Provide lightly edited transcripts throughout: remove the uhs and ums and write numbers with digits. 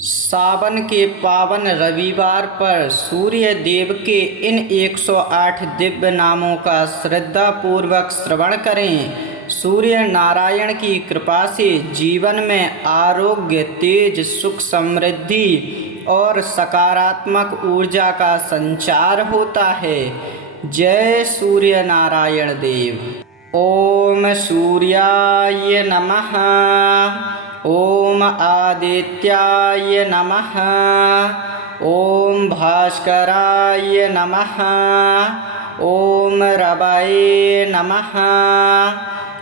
सावन के पावन रविवार पर सूर्य देव के इन 108 दिव्य नामों का श्रद्धापूर्वक श्रवण करें। सूर्य नारायण की कृपा से जीवन में आरोग्य, तेज, सुख, समृद्धि और सकारात्मक ऊर्जा का संचार होता है। जय सूर्य नारायण देव। ओम सूर्याय नमः। ओम आदित्याय नमः। ओम भास्कराय नमः। ओम रवये नमः।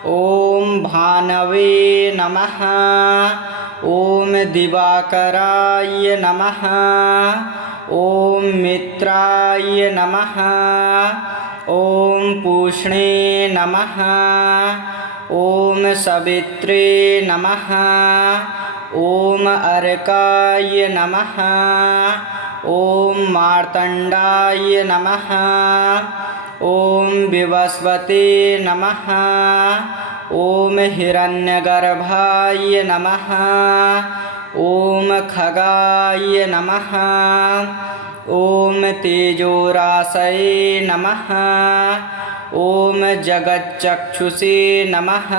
ओम भानवे नमः। ओम दिवाकराय नमः। ओम मित्राय नमः। ओम पूष्णे नमः। ओम सवित्रे नमः। ओम अर्काय नमः। ओम मार्तंडाय नमः। ओम विवस्वते नमः। ओम हिरण्यगर्भाय नमः। ओम खगाय नमः। ओम तेजोरासये नमः। ओम जगच्चक्षुषे नमः।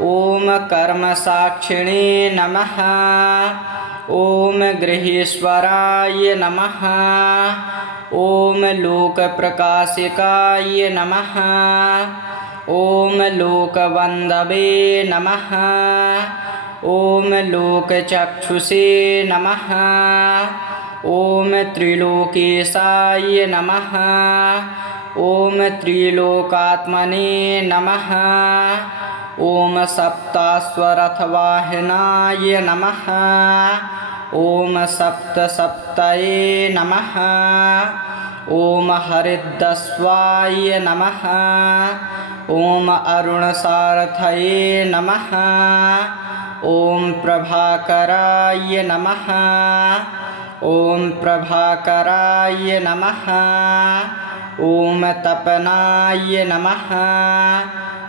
ओम कर्मसाक्षिणे नमः। ओम गृहेश्वराय नमः। ओम लोकप्रकाशिकाय नमः। ओम लोकवन्धवे नमः। ओम लोकचक्षुषे नमः। ओम त्रिलोकेशाय नमः। ओम त्रिलोकात्मने नमः। ओम सप्ताश्वरथवाहनाय नमः। ओम सप्तसप्तये नमः। ओम हरिद्रस्वाय नमः। ओम अरुणसारथये नमः। ओम प्रभाकराय नमः। ओम प्रभाकराय नमः। ओम तपनाय नमः।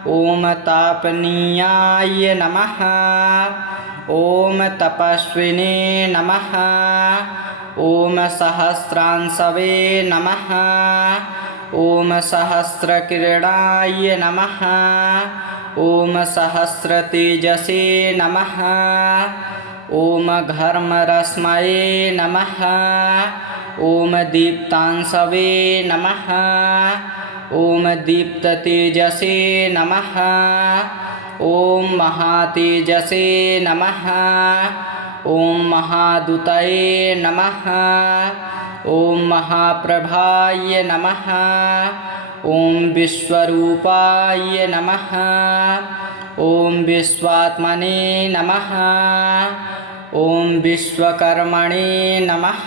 ओम तापनीयाय नमः। ओम तपस्विने नमः। ओम सहस्रांशवे नमः। ओम सहस्रकिरणाय नमः। ओम सहस्रतेजसे नमः। ओम घर्मरश्मये नमः। ओम दीप्तांशवे नमः। ओम दीप्ततेजसे नमः। ओम महातेजसे नमः। ओम महादुतये नमः। ओम महाप्रभाय नमः। ओम विश्वरूपाय नमः। ओम विश्वात्मने नमः। ओम विश्वकर्मणे नमः।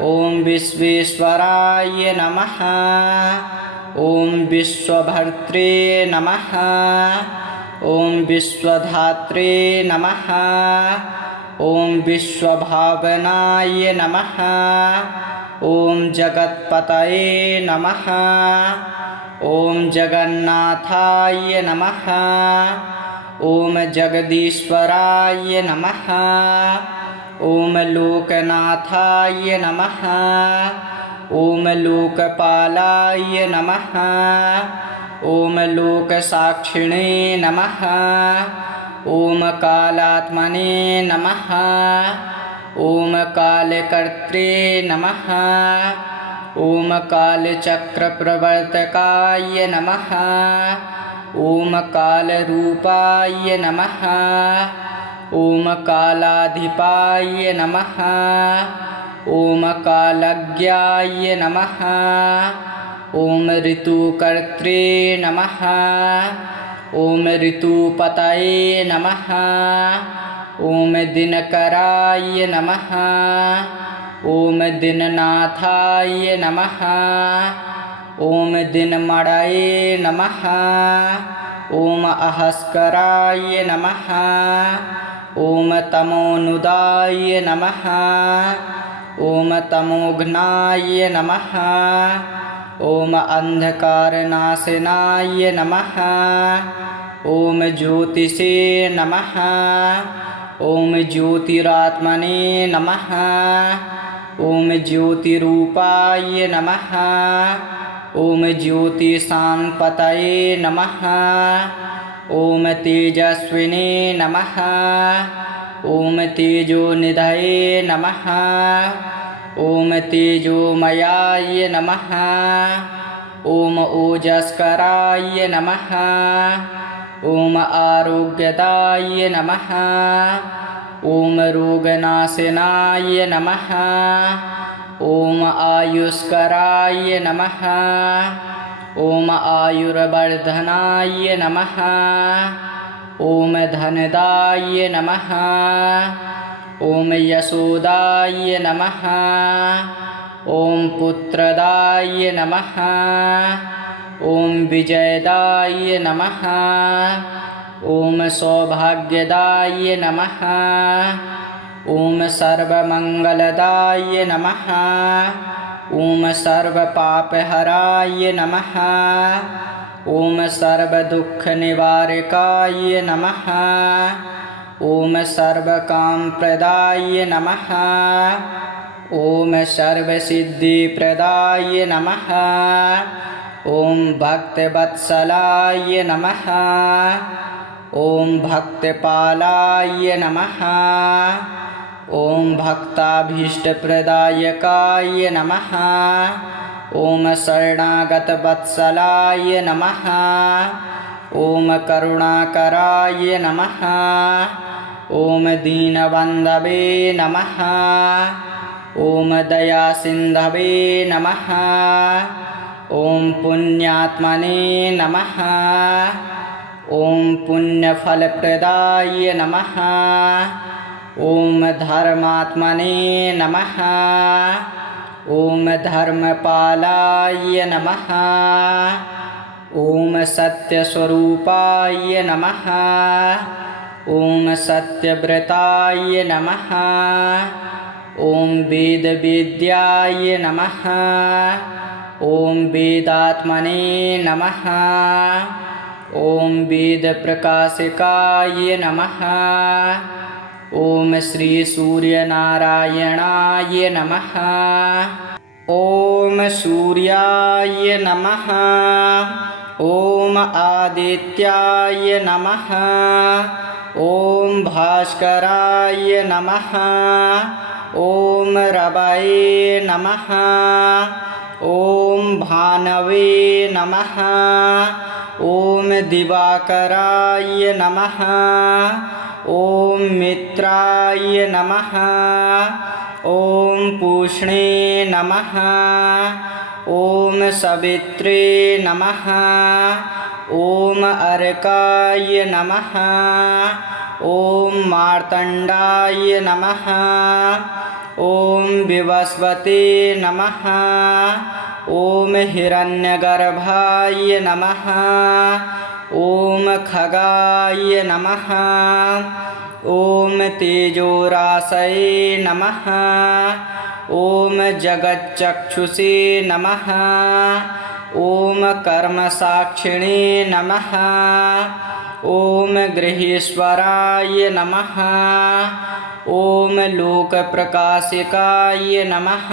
ओम विश्वेश्वराय नमः। ओम विश्वभर्त्रे नमः। ओम विश्वधात्रे नमः। ओम विश्वभावनाय नमः। ओम जगत्पतये नमः। ओम जगन्नाथाय नमः। ओम जगदीश्वराय नमः। ओम लोकनाथाय नमः। ओम लोकपालाय नमः। ओम लोकसाक्षिणे नमः। ओम कालात्मने नमः। ओम कालकर्त्रे नमः। ओम कालचक्रप्रवर्तकाय नमः। ओम कालरूपाय नमः। ओम कालाधिपाय नमः। ओम कालज्ञाय नमः। ओम ऋतुकर्त्रे नमः। ओम ऋतुपतये नमः। ओम दिनकराय नमः। ओम दिननाथाय नमः। ओम दिनमणये नमः। ओम अहस्कराय नमः। ओम तमोनुदाय नमः। ओम तमोघ्नाय नमः। ओम अंधकारनाशनाय नमः। ओम ज्योतिषे नमः। ॐ ज्योतिरात्मने नमः। ॐ ज्योतिरूपाय नमः। ॐ ज्योतिषान्पतये नमः। ॐ तेजस्विने नमः। ॐ तेजोनिधये नमः। ॐ तेजोमयाय नमः। ॐ ओजस्कराय नमः। ॐ आरोग्यदाय नमः। ॐ रोगनाशनाय नमः। ॐ आयुष्कराय नमः। ॐ आयुर्वर्धनाय नमः। ॐ धनदाय नमः। ॐ यशोदाय नमः। ॐ पुत्रदाय नमः। ॐ विजयदाय नमः। ॐ सौभाग्यदाय नमः। ॐ सर्वमङ्गलदाय नमः। ॐ सर्वपापहराय नमः। ॐ सर्वदुःखनिवारकाय नमः। ॐ सर्वकामप्रदाय नमः। ॐ सर्वसिद्धिप्रदाय नमः। ॐ भक्तवत्सलाय नमः। ॐ भक्तपालाय नमः। ॐ भक्ताभीष्टप्रदायकाय नमः। ॐ शरणागतवत्सलाय नमः। ॐ करुणाकराय नमः। ॐ दीनबन्धवे नमः। ॐ दयासिन्धवे नमः। ॐ पुण्यात्मने नमः। ॐ पुण्यफलप्रदाय नमः। ॐ धर्मात्मने नमः। ॐ धर्मपालाय नमः। ॐ सत्यस्वरूपाय नमः। ॐ सत्यव्रताय नमः। ॐ वेदवेद्याय नमः। ॐ वेदात्मने नमः। ॐ वेदप्रकाशकाय नमः। ॐ श्रीसूर्यनारायणाय नमः। ॐ सूर्याय नमः। ॐ आदित्याय नमः। ॐ भास्कराय नमः। ॐ रवये नमः। ॐ भानवे नमः। ॐ दिवाकराय नमः। ॐ मित्राय नमः। ॐ पूष्णे नमः। ॐ सवित्रे नमः। ॐ अर्काय नमः। ॐ मार्तण्डाय नमः। ॐ विवस्वते नमः। ॐ हिरण्यगर्भाय नमः। ॐ खगाय नमः। ॐ तेजोराशये नमः। ॐ जगच्चक्षुषे नमः। ॐ कर्मसाक्षिणे नमः। ॐ गृहेश्वराय नमः। ॐ लोकप्रकाशिकाय नमः।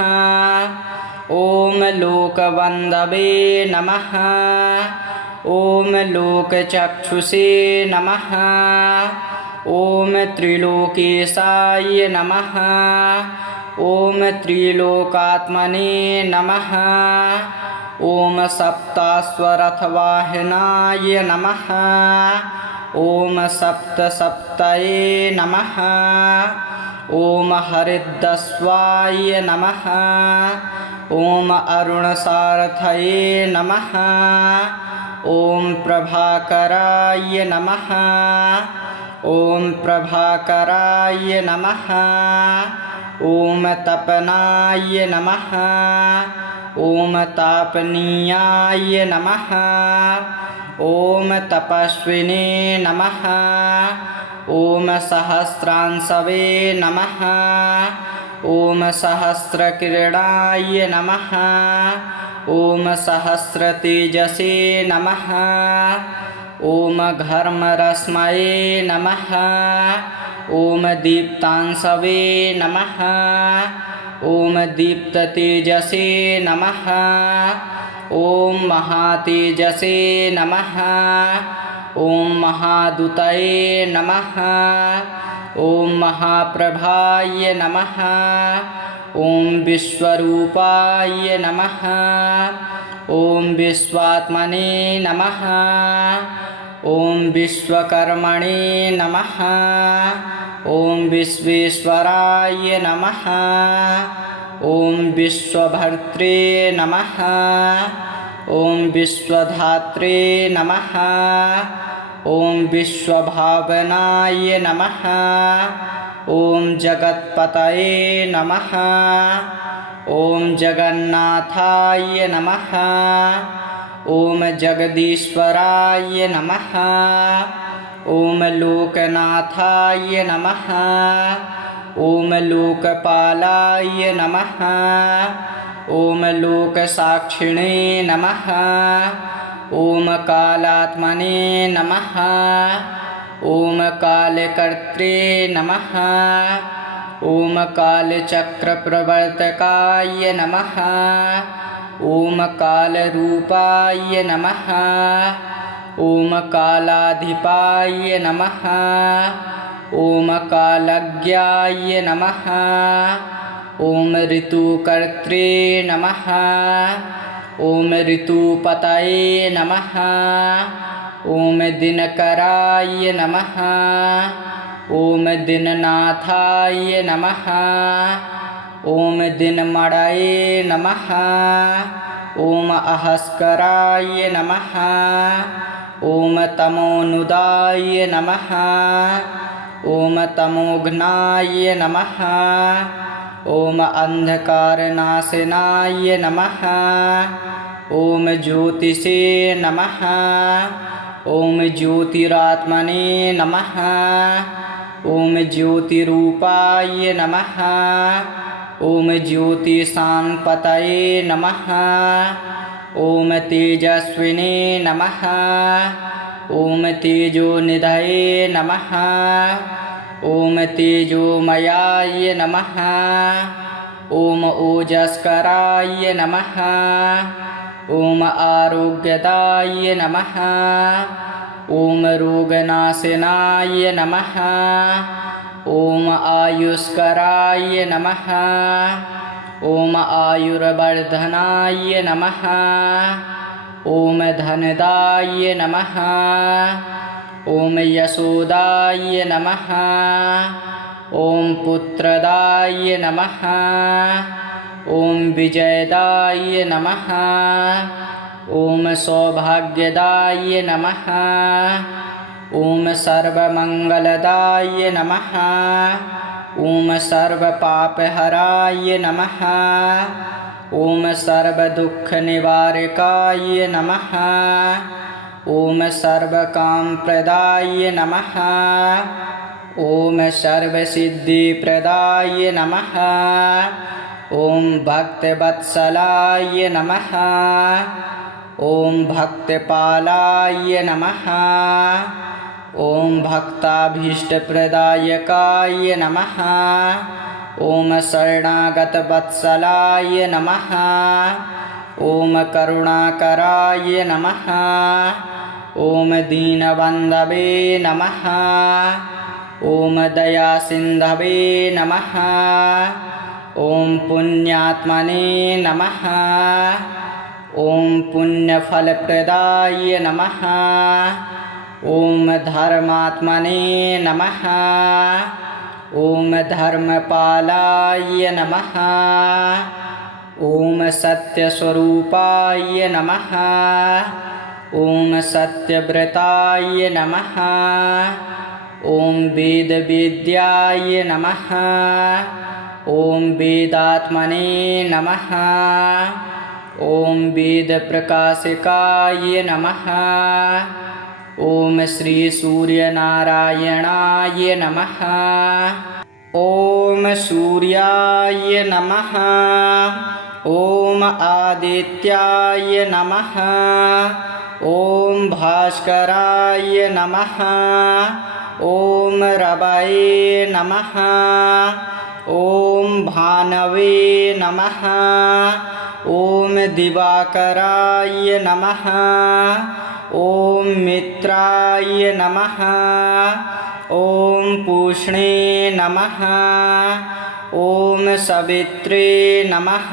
ॐ लोकबन्धवे नमः। ॐ लोकचक्षुषे नमः। ॐ त्रिलोकेशाय नमः। ॐ त्रिलोकात्मने नमः। ॐ सप्ताश्वरथवाहनाय नमः। ॐ सप्तसप्तये नमः। ॐ हरिद्रस्वाय नमः। ॐ अरुणसारथये नमः। ॐ प्रभाकराय नमः। ॐ प्रभाकराय नमः। ॐ तपनाय नमः। ॐ तापनीयाय नमः। ॐ तपस्विने नमः। ॐ सहस्रांशवे नमः। ॐ सहस्रकिरणाय नमः। ॐ सहस्रतेजसे नमः। ॐ घर्मरश्मये नमः ॐ दीप्तांशवे नमः ॐ दीप्ततेजसे नमः ॐ महातेजसे नमः ॐ महादुतये नमः ॐ महाप्रभाय नमः ॐ विश्वरूपाय नमः ॐ विश्वात्मने नमः ॐ विश्वकर्मणे नमः ॐ विश्वेश्वराय नमः ॐ विश्वभर्त्रे नमः ॐ विश्वधात्रे नमः ॐ विश्वभावनाय नमः ॐ जगत्पतये नमः ॐ जगन्नाथाय नमः ॐ जगदीश्वराय नमः ॐ लोकनाथाय नमः ॐ लोकपालाय नमः ॐ लोकसाक्षिणे नमः ॐ कालात्मने नमः ॐ कालकर्त्रे नमः ॐ कालचक्रप्रवर्तकाय नमः ॐ कालरूपाय नमः ॐ कालाधिपाय नमः ॐ कालज्ञाय नमः ॐ ऋतुकर्त्रे नमः ॐ ऋतुपतये नमः ॐ दिनकराय नमः ॐ दिननाथाय नमः ॐ दिनमणये नमः ॐ अहस्कराय नमः ॐ तमोनुदाय नमः ॐ तमोघ्नाय नमः ॐ अंधकारनाशनाय नमः ॐ ज्योतिषे नमः ॐ ज्योतिरात्मने नमः ॐ ज्योतिरूपाय नमः ॐ ज्योतिषान्पतये नमः ॐ तेजस्विने नमः ॐ तेजोनिधये नमः ॐ तेजोमयाय नमः ॐ ओजस्कराय नमः ॐ आरोग्यदाय नमः ॐ रोगनाशनाय नमः ॐ आयुष्कराय नमः ॐ आयुर्वर्धनाय नमः ॐ धनदाय नमः ॐ यशोदाय नमः ॐ पुत्रदाय नमः ॐ विजयदाय नमः ॐ सौभाग्यदाय नमः ॐ सर्वमङ्गलदाय नमः ॐ सर्वपापहराय नमः ॐ सर्वदुःखनिवारकाय नमः ॐ सर्वकामप्रदाय नमः ॐ सर्वसिद्धिप्रदाय नमः ॐ भक्तवत्सलाय नमः ॐ भक्तपालाय नमः ॐ भक्ताभीष्टप्रदायकाय नमः ॐ शरणागतवत्सलाय नमः ॐ करुणाकराय नमः ॐ दीनबन्धवे नमः ॐ दयासिन्धवे नमः ॐ पुण्यात्मने नमः ॐ पुण्यफलप्रदाय नमः ॐ धर्मात्मने नमः ॐ धर्मपालाय नमः ॐ सत्यस्वरूपाय नमः ॐ सत्यव्रताय नमः ॐ वेदवेद्याय नमः ॐ वेदात्मने नमः ॐ वेदप्रकाशकाय नमः ॐ श्रीसूर्यनारायणाय नमः ॐ सूर्याय नमः ॐ आदित्याय नमः ॐ भास्कराय नमः। ॐ रवये नमः। ॐ भानवे नमः। ॐ दिवाकराय नमः। ॐ मित्राय नमः। ॐ पूष्णे नमः। ॐ सवित्रे नमः।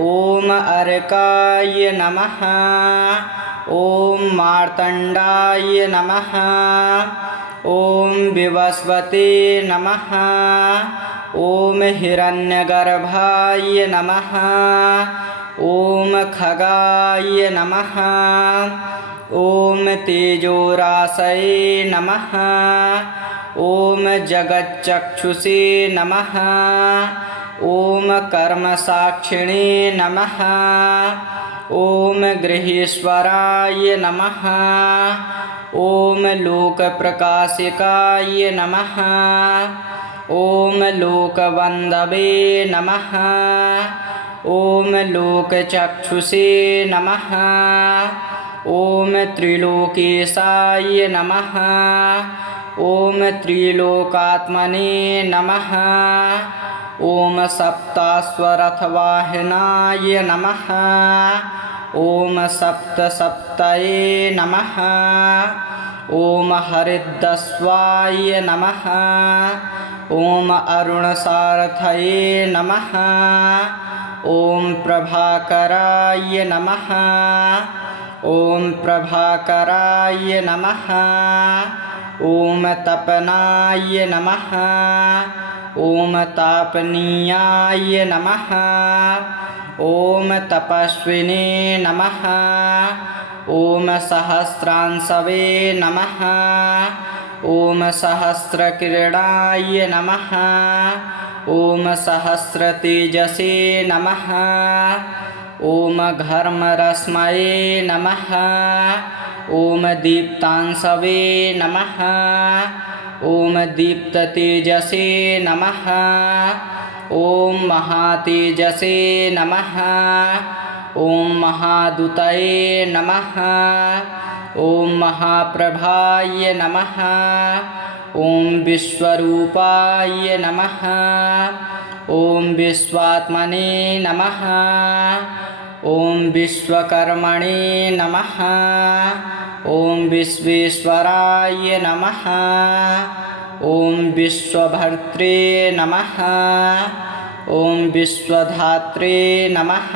ॐ अर्काय नमः। ॐ मार्तण्डाय नमः। ॐ विवस्वते नमः। ॐ हिरण्यगर्भाय नमः। ॐ खगाय नमः। ॐ तेजोराशये नमः। ॐ जगच्चक्षुषे नमः। ॐ कर्मसाक्षिणे नमः। ॐ गृहेश्वराय नमः। ॐ लोकप्रकाशिकाय नमः। ॐ लोकबन्धवे नमः। ॐ लोकचक्षुषे नमः। ॐ त्रिलोकेशाय नमः। ॐ त्रिलोकात्मने नमः। ॐ सप्ताश्वरथवाहनाय नमः। ॐ सप्तसप्तये नमः। ॐ हरिद्रस्वाय नमः। ॐ अरुणसारथये नमः। ॐ प्रभाकराय नमः। ॐ प्रभाकराय नमः। ॐ तपनाय नमः। ॐ तापनीयाय नमः। ॐ तपस्विने नमः। ॐ सहस्रांशवे नमः। ॐ सहस्रकिरणाय नमः। ॐ सहस्रतेजसे नमः। ॐ घर्मरश्मये नमः। ॐ दीप्तांशवे नमः। ॐ दीप्ततेजसे नमः। ॐ महातेजसे नमः। ॐ महादुतये नमः। ॐ महाप्रभाय नमः। ॐ विश्वरूपाय नमः। ॐ विश्वात्मने नमः। ॐ विश्वकर्मणे नमः। ॐ विश्वेश्वराय नमः। ॐ विश्वभर्त्रे नमः। ॐ विश्वधात्रे नमः।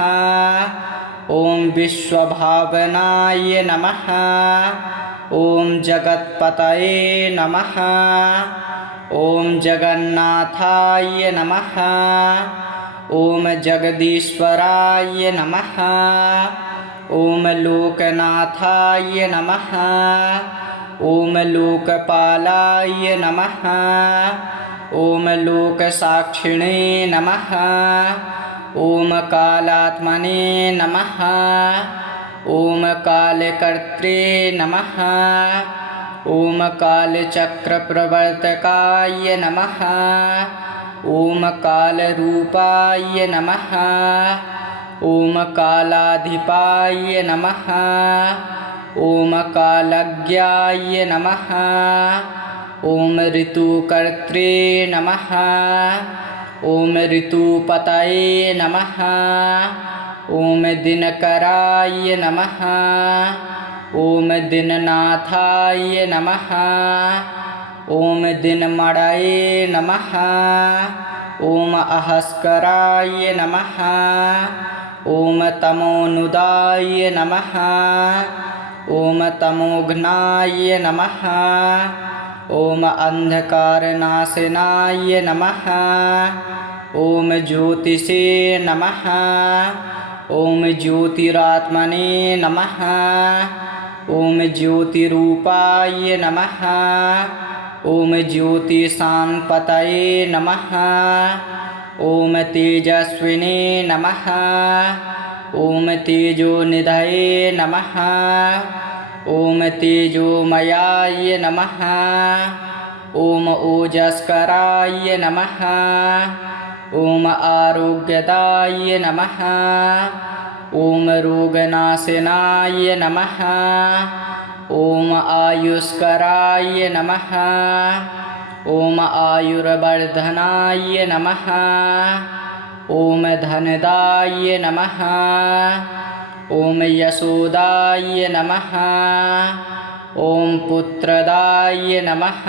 ॐ विश्वभावनाय नमः। ॐ जगत्पतये नमः। ॐ जगन्नाथाय नमः। ॐ जगदीश्वराय नमः। ॐ लोकनाथाय नमः। ॐ लोकपालाय नमः। ॐ लोकसाक्षिणे नमः। ॐ कालात्मने नमः। ॐ कालकर्त्रे नमः। ॐ कालचक्रप्रवर्तकाय नमः। ॐ कालरूपाय नमः। ॐ कालाधिपाय नमः। ॐ कालज्ञाय नमः। ॐ ऋतुकर्त्रे नमः। ॐ ऋतुपतये नमः। ॐ दिनकराय नमः। ॐ दिननाथाय नमः। ॐ दिनमणये नमः। ॐ अहस्कराय नमः। ॐ तमोनुदाय नमः। ॐ तमोघ्नाय नमः। ॐ अंधकारनाशनाय नमः। ॐ ज्योतिषे नमः। ॐ ज्योतिरात्मने नमः। ॐ ज्योतिरूपाय नमः। ॐ ज्योतिषान्पतये नमः। ॐ तेजस्विने नमः। ॐ तेजोनिधये नमः। ॐ तेजोमयाय नमः। ॐ ओजस्कराय नमः। ॐ आरोग्यदाय नमः। ॐ रोगनाशनाय नमः। ॐ आयुष्कराय नमः। ॐ आयुर्वर्धनाय नमः। ॐ धनदाय नमः। ॐ यशोदाय नमः। ॐ पुत्रदाय नमः।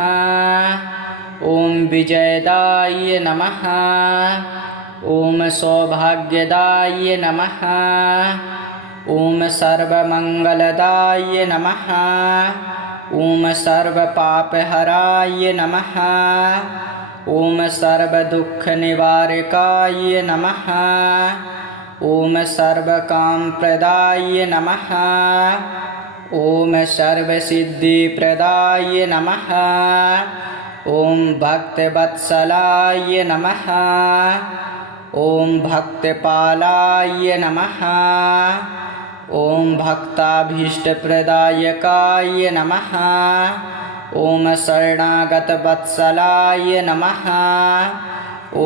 ॐ विजयदाय नमः। ॐ सौभाग्यदाय नमः। ॐ सर्वमङ्गलदाय नमः। ॐ सर्वपापहराय नमः। ॐ सर्वदुःखनिवारकाय नमः। ॐ सर्वकामप्रदाय नमः। ॐ सर्वसिद्धिप्रदाय नमः। ॐ भक्तवत्सलाय नमः। ॐ भक्तपालाय नमः। ॐ भक्ताभीष्टप्रदायकाय नमः। ॐ शरणागतवत्सलाय नमः।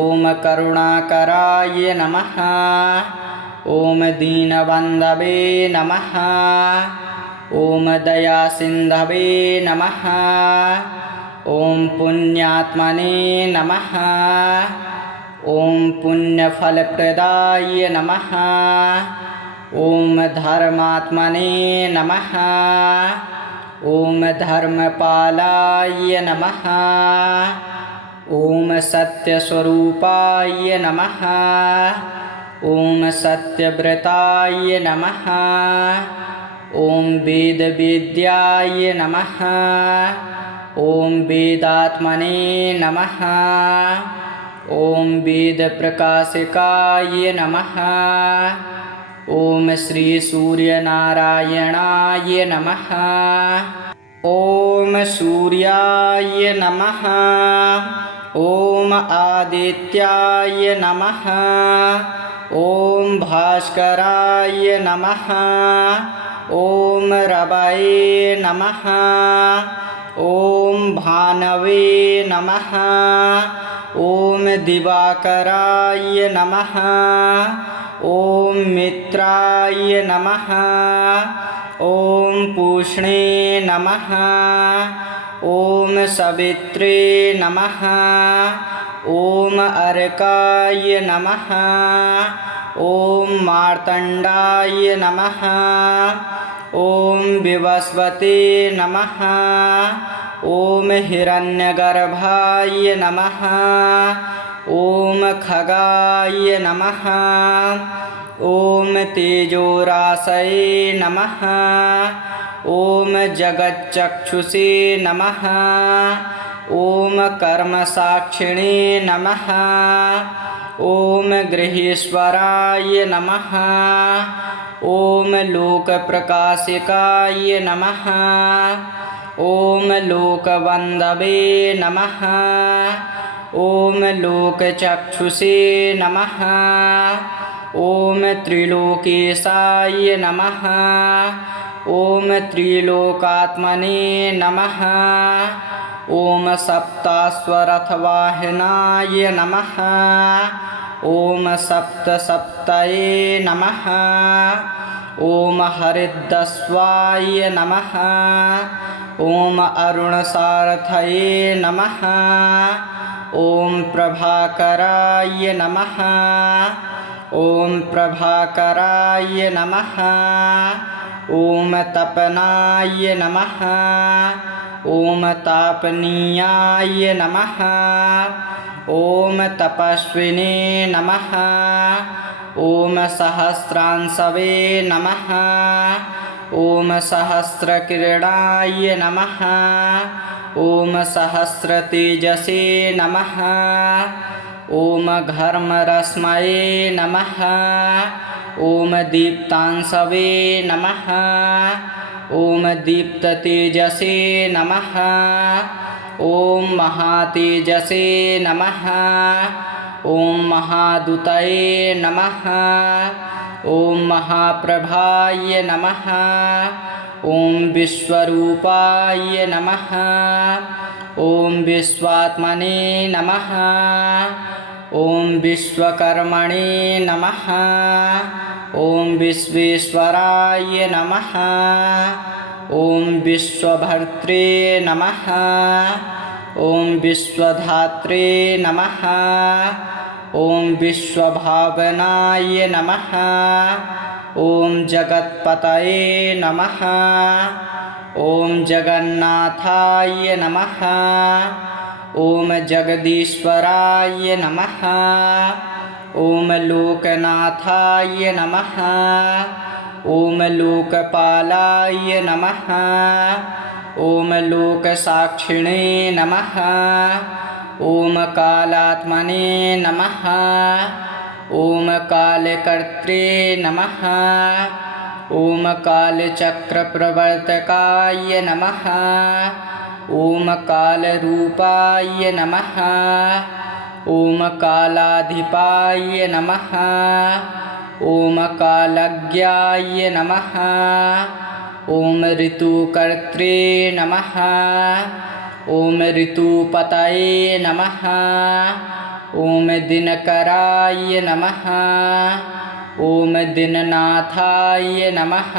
ॐ करुणाकराय नमः। ॐ दीनबन्धवे नमः। ॐ दयासिन्धवे नमः। ॐ पुण्यात्मने नमः। ॐ पुण्यफलप्रदाय नमः। ॐ धर्मात्मने नमः। ॐ धर्मपालाय नमः। ॐ सत्यस्वरूपाय नमः। ॐ सत्यव्रताय नमः। ॐ वेदवेद्याय नमः। ॐ वेदात्मने नमः। ॐ वेदप्रकाशकाय नमः। ॐ श्रीसूर्यनारायणाय नमः। ॐ सूर्याय नमः। ॐ आदित्याय नमः। ॐ भास्कराय नमः। ॐ रवये नमः। ॐ भानवे नमः। ॐ दिवाकराय नमः। ॐ मित्राय नमः। ॐ पूष्णे नमः। ॐ सवित्रे नमः। ॐ अर्काय नमः। ॐ मार्तण्डाय नमः। ॐ विवस्वते नमः। ॐ हिरण्यगर्भाय नमः। ॐ खगाय नमः। ॐ तेजोराशये नमः। ॐ जगच्चक्षुषे नमः। ॐ कर्मसाक्षिणे नमः। ॐ गृहेश्वराय नमः। ॐ लोकप्रकाशिकाय नमः। ॐ लोकबन्धवे नमः। ॐ लोकचक्षुषे नमः। ॐ त्रिलोकेशाय नमः। ॐ त्रिलोकात्मने नमः। ॐ सप्ताश्वरथवाहनाय नमः। ॐ सप्तसप्तये नमः। ॐ हरिद्रस्वाय नमः। ॐ अरुणसारथये नमः। ॐ प्रभाकराय नमः। ॐ प्रभाकराय नमः। ॐ तपनाय नमः। ॐ तापनीयाय नमः। ॐ तपस्विने नमः। ॐ सहस्रांशवे नमः। ॐ सहस्रकिरणाय नमः। ॐ सहस्रतेजसे नमः। ॐ घर्मरश्मये नमः। ॐ दीप्तांशवे नमः। ॐ दीप्ततेजसे नमः। ॐ महातेजसे नमः। ॐ महादुतये नमः। ॐ महाप्रभाय नमः। ॐ विश्वरूपाय नमः। ॐ विश्वात्मने नमः। ॐ विश्वकर्मणे नमः। ॐ विश्वेश्वराय नमः। ॐ विश्वभर्त्रे नमः। ॐ विश्वधात्रे नमः। ॐ विश्वभावनाय नमः। ॐ जगत्पतये नमः। ॐ जगन्नाथाय नमः। ॐ जगदीश्वराय नमः। ॐ लोकनाथाय नमः। ॐ लोकपालाय नमः। ॐ लोकसाक्षिणे नमः। ॐ कालात्मने नमः। ॐ कालकर्त्रे नमः। ॐ कालचक्रप्रवर्तकाय नमः। ॐ कालरूपाय नमः। ॐ कालाधिपाय नमः। ॐ कालज्ञाय नमः। ॐ ऋतुकर्त्रे नमः। ॐ ऋतुपतये नमः। ॐ दिनकराय नमः। ॐ दिननाथाय नमः।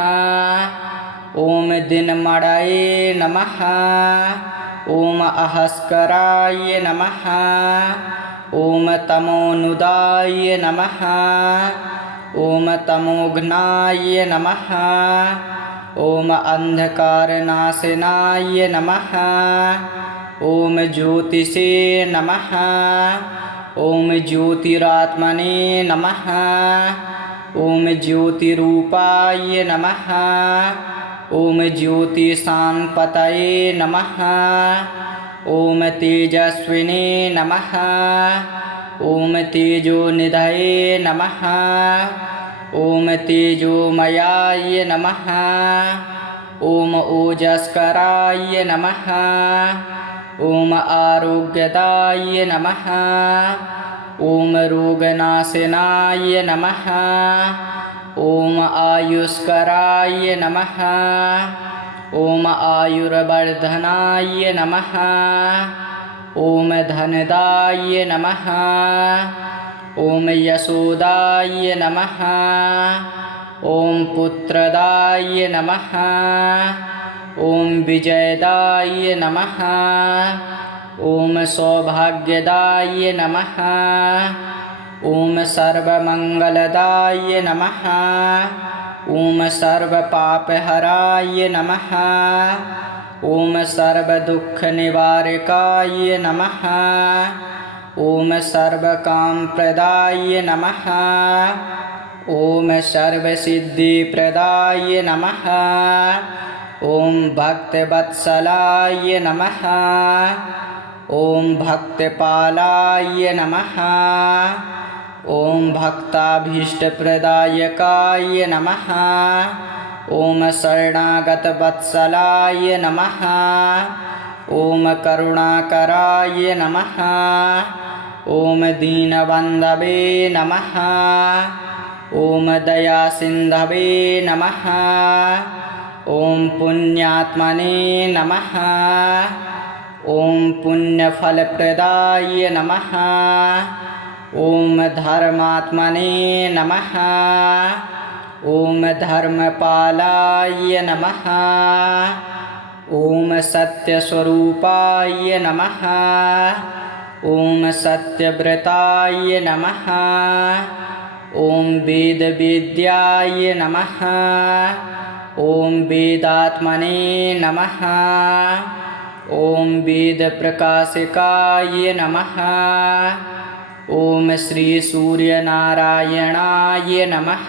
ॐ दिनमणये नमः। ॐ अहस्कराय नमः। ॐ तमोनुदाय नमः। ॐ तमोघ्नाय नमः। ॐ अन्धकारनाशनाय नमः। ॐ ज्योतिषे नमः। ॐ ज्योतिरात्मने नमः। ॐ ज्योतिरूपाय नमः। ॐ ज्योतिषान्पतये नमः। ॐ तेजस्विने नमः। ॐ तेजोनिधये नमः। ॐ तेजोमयाय नमः। ॐ ओजस्कराय नमः। ॐ आरोग्यदाय नमः। ॐ रोगनाशनाय नमः। ॐ आयुष्कराय नमः। ॐ आयुर्वर्धनाय नमः। ॐ धनदाय नमः। ॐ यशोदाय नमः। ॐ पुत्रदाय नमः। ॐ विजयदाय नमः। ॐ सौभाग्यदाय नमः। ॐ सर्वमङ्गलदाय नमः। ॐ सर्वपापहराय नमः। ॐ सर्वदुःखनिवारकाय नमः। ॐ सर्वकामप्रदाय नमः। ॐ सर्वसिद्धिप्रदाय नमः। ॐ भक्तवत्सलाय नमः। ॐ भक्तपालाय नमः। ॐ भक्ताभीष्टप्रदायकाय नमः। ॐ शरणागतवत्सलाय नमः। ॐ करुणाकराय नमः। ॐ दीनबन्धवे नमः। ॐ दयासिन्धवे नमः। ॐ पुण्यात्मने नमः। ॐ पुण्यफलप्रदाय नमः। ॐ धर्मात्मने नमः। ॐ धर्मपालाय नमः। ॐ सत्यस्वरूपाय नमः। ॐ सत्यव्रताय नमः। ॐ वेदवेद्याय नमः। ॐ वेदात्मने नमः। ॐ वेदप्रकाशकाय नमः। ॐ श्रीसूर्यनारायणाय नमः।